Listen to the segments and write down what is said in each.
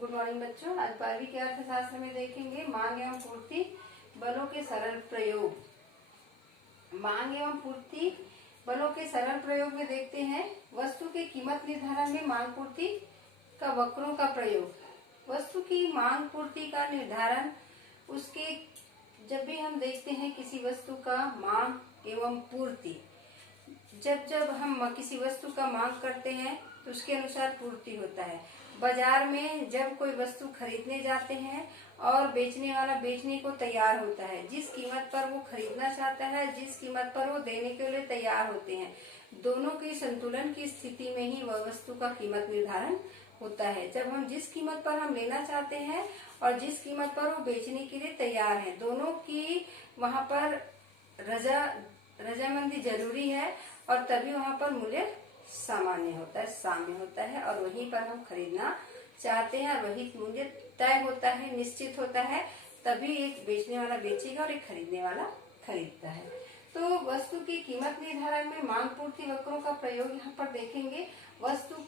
Good morning बच्चों। आज 12वीं के अर्थशास्त्र में देखेंगे मांग एवं पूर्ति बलों के सरल प्रयोग। मांग एवं पूर्ति बलों के सरल प्रयोग में देखते हैं वस्तु की कीमत निर्धारण में मांग पूर्ति का वक्रों का प्रयोग। वस्तु की मांग पूर्ति का निर्धारण उसके जब भी हम देखते हैं किसी वस्तु का मांग एवं पूर्ति, जब हम किसी वस्तु का मांग करते हैं तो उसके अनुसार पूर्ति होता है। बाजार में जब कोई वस्तु खरीदने जाते हैं और बेचने वाला बेचने को तैयार होता है, जिस कीमत पर वो खरीदना चाहता है, जिस कीमत पर वो देने के लिए तैयार होते हैं, दोनों के संतुलन की स्थिति में ही वह वस्तु का कीमत निर्धारण होता है। जब हम जिस कीमत पर हम लेना चाहते हैं और जिस कीमत पर वो बेचने के लिए तैयार है, दोनों की वहाँ पर रजामंदी जरूरी है और तभी वहाँ पर मूल्य सामान्य होता है और वहीं पर हम खरीदना चाहते हैं और वही मूल्य तय होता है, निश्चित होता है, तभी एक बेचने वाला बेचेगा और एक खरीदने वाला खरीदता है। तो वस्तु की कीमत निर्धारण में मांग पूर्ति वक्रों का प्रयोग यहाँ पर देखेंगे। वस्तु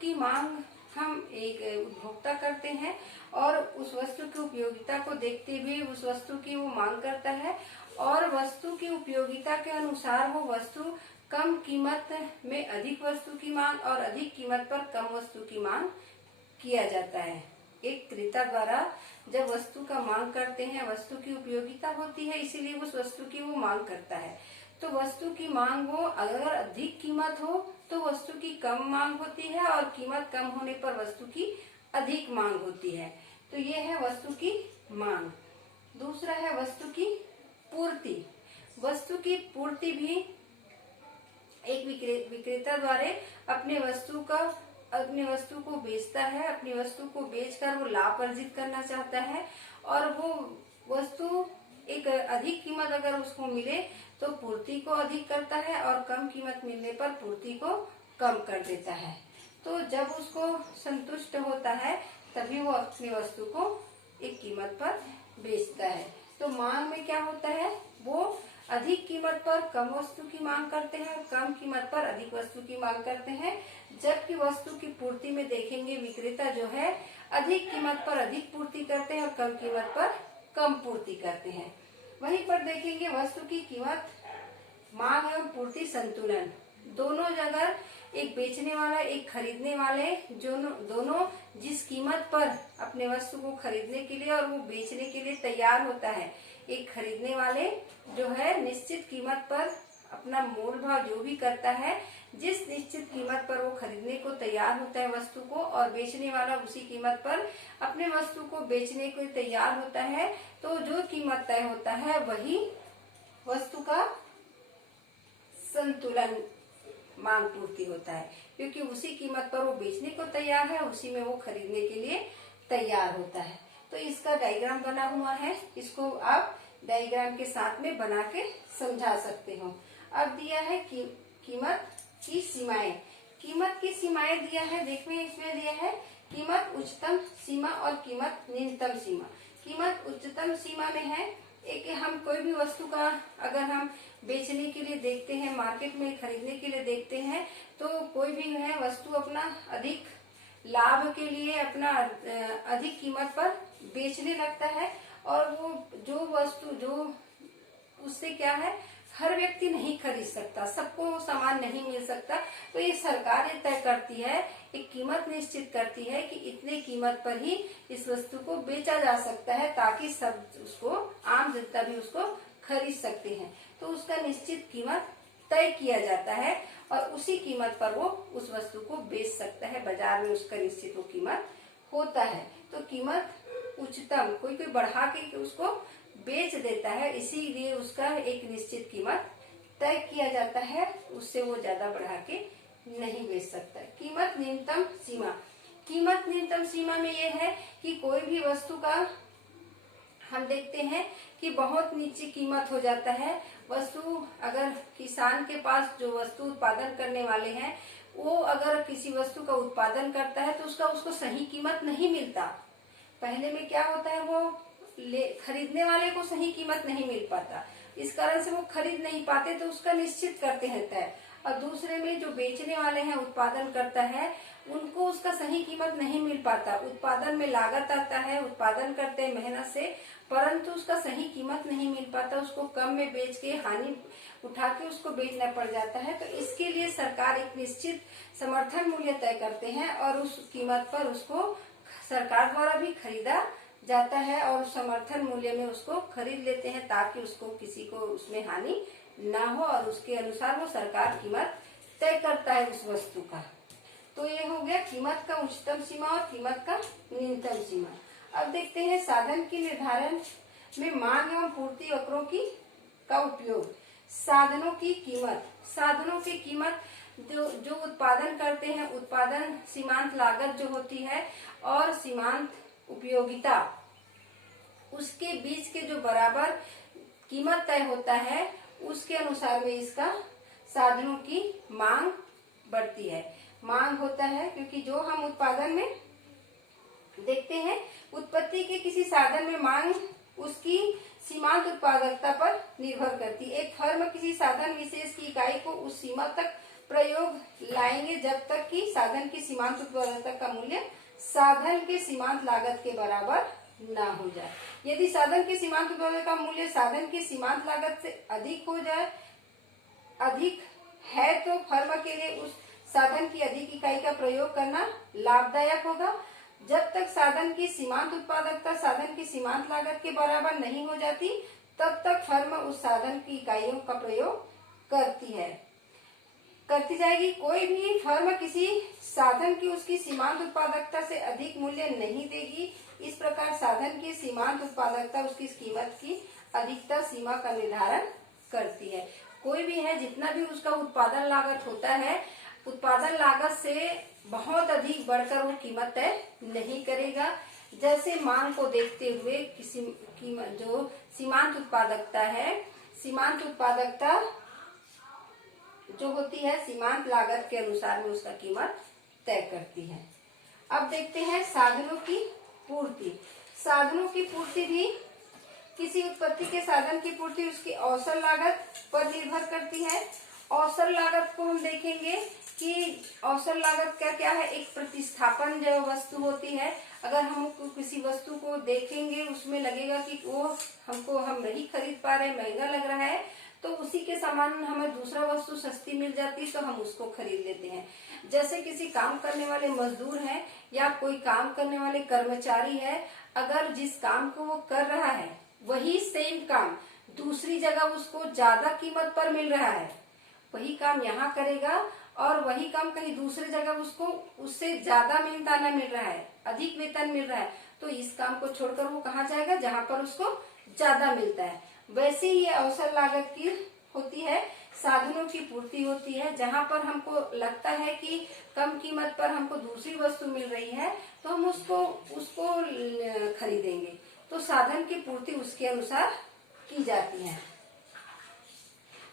की मांग हम एक उपभोक्ता करते हैं और उस वस्तु की उपयोगिता को देखते हुए उस वस्तु की वो मांग करता है और वस्तु की उपयोगिता के अनुसार वो वस्तु कम कीमत में अधिक वस्तु की मांग और अधिक कीमत पर कम वस्तु की मांग किया जाता है। एक क्रेता द्वारा जब वस्तु का मांग करते हैं, वस्तु की उपयोगिता होती है इसीलिए उस वस्तु की वो मांग करता है। तो वस्तु की मांग वो अगर अधिक कीमत हो तो वस्तु की कम मांग होती है और कीमत कम होने पर वस्तु की अधिक मांग होती है। तो ये है वस्तु की मांग। दूसरा है वस्तु की पूर्ति। वस्तु की पूर्ति भी एक विक्रेता द्वारा अपने वस्तु को बेचता है। अपनी वस्तु को बेचकर वो लाभ अर्जित करना चाहता है और वो वस्तु एक अधिक कीमत अगर उसको मिले तो पूर्ति को अधिक करता है और कम कीमत मिलने पर पूर्ति को कम कर देता है। तो जब उसको संतुष्ट होता है तभी वो अपनी वस्तु को एक कीमत पर बेचता है। तो मांग में क्या होता है, वो अधिक कीमत पर कम वस्तु की मांग करते हैं और कम कीमत पर अधिक वस्तु की मांग करते हैं। जबकि वस्तु की पूर्ति में देखेंगे विक्रेता जो है अधिक कीमत पर अधिक पूर्ति करते हैं और कम कीमत पर कम पूर्ति करते हैं। वहीं पर देखेंगे वस्तु की कीमत मांग एवं पूर्ति संतुलन। दोनों जगह एक बेचने वाला एक खरीदने वाले दोनों जिस कीमत पर अपने वस्तु को खरीदने के लिए और वो बेचने के लिए तैयार होता है, एक खरीदने वाले जो है निश्चित कीमत पर अपना मोल भाव जो भी करता है, जिस निश्चित कीमत पर वो खरीदने को तैयार होता है वस्तु को, और बेचने वाला उसी कीमत पर अपने वस्तु को बेचने को तैयार होता है। तो जो कीमत तय होता है वही वस्तु का संतुलन मांग पूर्ति होता है, क्योंकि उसी कीमत पर वो बेचने को तैयार है, उसी में वो खरीदने के लिए तैयार होता है। तो इसका डायग्राम बना हुआ है, इसको आप डायग्राम के साथ में बना के समझा सकते हो। अब दिया है कीमत की सीमाएं। कीमत की सीमाएं दिया है, देखिए इसमें दिया है कीमत उच्चतम सीमा और कीमत न्यूनतम सीमा। कीमत उच्चतम सीमा में है एक हम कोई भी वस्तु का अगर हम बेचने के लिए देखते हैं, मार्केट में खरीदने के लिए देखते हैं, तो कोई भी है वस्तु अपना अधिक लाभ के लिए अपना अधिक कीमत पर बेचने लगता है और वो जो वस्तु जो उससे क्या है हर व्यक्ति नहीं खरीद सकता, सबको सामान नहीं मिल सकता। तो ये सरकार ये तय करती है, एक कीमत निश्चित करती है कि इतने कीमत पर ही इस वस्तु को बेचा जा सकता है ताकि सब उसको आम जनता भी उसको खरीद सकते हैं। तो उसका निश्चित कीमत तय किया जाता है और उसी कीमत पर वो उस वस्तु को बेच सकता है। बाजार में उसका निश्चित वो कीमत होता है। तो कीमत उच्चतम कोई बढ़ा के उसको बेच देता है, इसीलिए उसका एक निश्चित कीमत तय किया जाता है, उससे वो ज्यादा बढ़ा के नहीं बेच सकता। कीमत न्यूनतम सीमा। कीमत न्यूनतम सीमा में ये है कि कोई भी वस्तु का हम देखते हैं कि बहुत नीचे कीमत हो जाता है। वस्तु अगर किसान के पास जो वस्तु उत्पादन करने वाले हैं वो अगर किसी वस्तु का उत्पादन करता है तो उसको सही कीमत नहीं मिलता। पहले में क्या होता है, वो खरीदने वाले को सही कीमत नहीं मिल पाता, इस कारण से वो खरीद नहीं पाते, तो उसका निश्चित करते हैं तय। और दूसरे में जो बेचने वाले हैं उत्पादन करता है उनको उसका सही कीमत नहीं मिल पाता। उत्पादन में लागत आता है, उत्पादन करते हैं मेहनत से, परंतु उसका सही कीमत नहीं मिल पाता। उसको कम में बेच के हानि उठा के उसको बेचना पड़ जाता है। तो इसके लिए सरकार एक निश्चित समर्थन मूल्य तय करते हैं और उस कीमत पर उसको सरकार द्वारा भी खरीदा जाता है और समर्थन मूल्य में उसको खरीद लेते हैं, ताकि उसको किसी को उसमें हानि ना हो और उसके अनुसार वो सरकार कीमत तय करता है उस वस्तु का। तो ये हो गया कीमत का उच्चतम सीमा और कीमत का न्यूनतम सीमा। अब देखते हैं साधन की निर्धारण में मांग एवं पूर्ति वक्रों का उपयोग। साधनों की कीमत जो उत्पादन करते हैं, उत्पादन सीमांत लागत जो होती है और सीमांत उपयोगिता, उसके बीच के जो बराबर कीमत तय होता है, उसके अनुसार में इसका साधनों की मांग बढ़ती है। मांग होता है क्योंकि जो हम उत्पादन में देखते हैं, उत्पत्ति के किसी साधन में मांग उसकी सीमांत उत्पादकता पर निर्भर करती है। एक फर्म किसी साधन विशेष की इकाई को उस सीमा तक प्रयोग लाएंगे जब तक कि साधन की सीमांत उत्पादकता का मूल्य साधन के सीमांत लागत के बराबर ना हो जाए। यदि साधन की सीमांत उत्पादकता का मूल्य साधन की सीमांत लागत से अधिक है तो फर्म के लिए उस साधन की अधिक इकाई का प्रयोग करना लाभदायक होगा। जब तक साधन की सीमांत उत्पादकता साधन की सीमांत लागत के बराबर नहीं हो जाती, तब तक फर्म उस साधन की इकाइयों का प्रयोग करती जाएगी। कोई भी फर्म किसी साधन की उसकी सीमांत उत्पादकता से अधिक मूल्य नहीं देगी। इस प्रकार साधन की सीमांत उत्पादकता उसकी कीमत की अधिकतम सीमा का निर्धारण करती है। कोई भी है, जितना भी उसका उत्पादन लागत होता है, उत्पादन लागत से बहुत अधिक बढ़कर वो कीमत तय नहीं करेगा। जैसे मांग को देखते हुए किसी कीमत जो सीमांत उत्पादकता है, सीमांत उत्पादकता जो होती है सीमांत लागत के अनुसार में उसका कीमत तय करती है। अब देखते हैं साधनों की पूर्ति। साधनों की पूर्ति भी किसी उत्पत्ति के साधन की पूर्ति उसकी अवसर लागत पर निर्भर करती है। अवसर लागत को हम देखेंगे कि अवसर लागत क्या है। एक प्रतिस्थापन जो वस्तु होती है, अगर हम किसी वस्तु को देखेंगे उसमें लगेगा कि वो हम नहीं खरीद पा रहे, महंगा लग रहा है, तो उसी के समान हमें दूसरा वस्तु सस्ती मिल जाती तो हम उसको खरीद लेते हैं। जैसे किसी काम करने वाले मजदूर हैं या कोई काम करने वाले कर्मचारी है, अगर जिस काम को वो कर रहा है वही सेम काम दूसरी जगह उसको ज्यादा कीमत पर मिल रहा है, वही काम यहाँ करेगा और वही काम कहीं दूसरी जगह उसको उससे ज्यादा मेहनताना मिल रहा है, अधिक वेतन मिल रहा है, तो इस काम को छोड़कर वो कहाँ जाएगा जहाँ पर उसको ज्यादा मिलता है। वैसे ही ये अवसर लागत की होती है, साधनों की पूर्ति होती है। जहाँ पर हमको लगता है कि कम कीमत पर हमको दूसरी वस्तु मिल रही है तो हम उसको खरीदेंगे। तो साधन की पूर्ति उसके अनुसार की जाती है।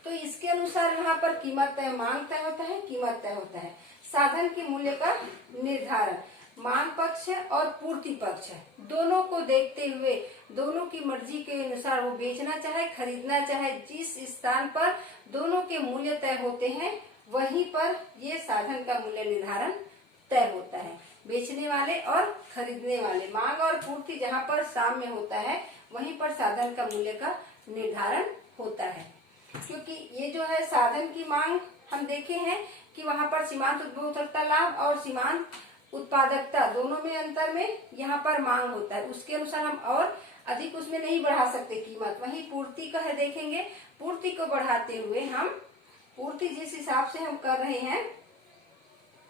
तो इसके अनुसार यहाँ पर कीमत तय, मांग तय होता है, कीमत तय होता है। साधन के मूल्य का निर्धारण मांग पक्ष और पूर्ति पक्ष दोनों को देखते हुए, दोनों की मर्जी के अनुसार वो बेचना चाहे खरीदना चाहे, जिस स्थान पर दोनों के मूल्य तय होते हैं वहीं पर ये साधन का मूल्य निर्धारण तय होता है। बेचने वाले और खरीदने वाले, मांग और पूर्ति जहाँ पर साम्य होता है वहीं पर साधन का मूल्य का निर्धारण होता है। क्योंकि ये जो है साधन की मांग हम देखे हैं कि वहाँ पर सीमांत उपभोक्ता लाभ और सीमांत उत्पादकता दोनों में अंतर में यहाँ पर मांग होता है, उसके अनुसार हम और अधिक उसमें नहीं बढ़ा सकते कीमत। वहीं पूर्ति का है देखेंगे, पूर्ति को बढ़ाते हुए हम पूर्ति जिस हिसाब से हम कर रहे हैं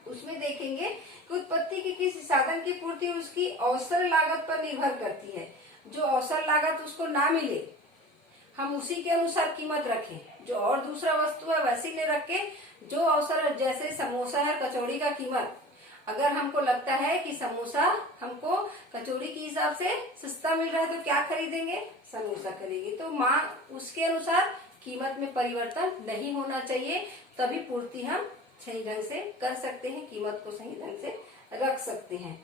उसमें देखेंगे कि उत्पत्ति की किसी साधन की पूर्ति उसकी अवसर लागत पर निर्भर करती है। जो अवसर लागत उसको ना मिले हम उसी के अनुसार कीमत रखें, जो और दूसरा वस्तु है वैसे ले रख के जो अवसर, जैसे समोसा है कचौड़ी का कीमत, अगर हमको लगता है कि समोसा हमको कचौड़ी के हिसाब से सस्ता मिल रहा है तो क्या खरीदेंगे, समोसा खरीदेंगे। तो मांग उसके अनुसार कीमत में परिवर्तन नहीं होना चाहिए, तभी पूर्ति हम सही ढंग से कर सकते हैं, कीमत को सही ढंग से रख सकते हैं।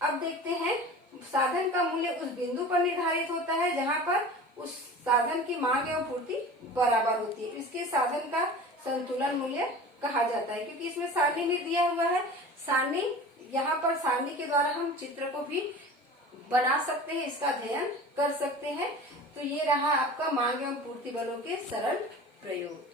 अब देखते हैं साधन का मूल्य उस बिंदु पर निर्धारित होता है जहाँ पर उस साधन की मांग एवं पूर्ति बराबर होती है। इसके साधन का संतुलन मूल्य कहा जाता है, क्योंकि इसमें सारणी में दिया हुआ है। सारणी, यहाँ पर सारणी के द्वारा हम चित्र को भी बना सकते हैं, इसका अध्ययन कर सकते हैं। तो ये रहा आपका मांग एवं पूर्ति बलों के सरल प्रयोग।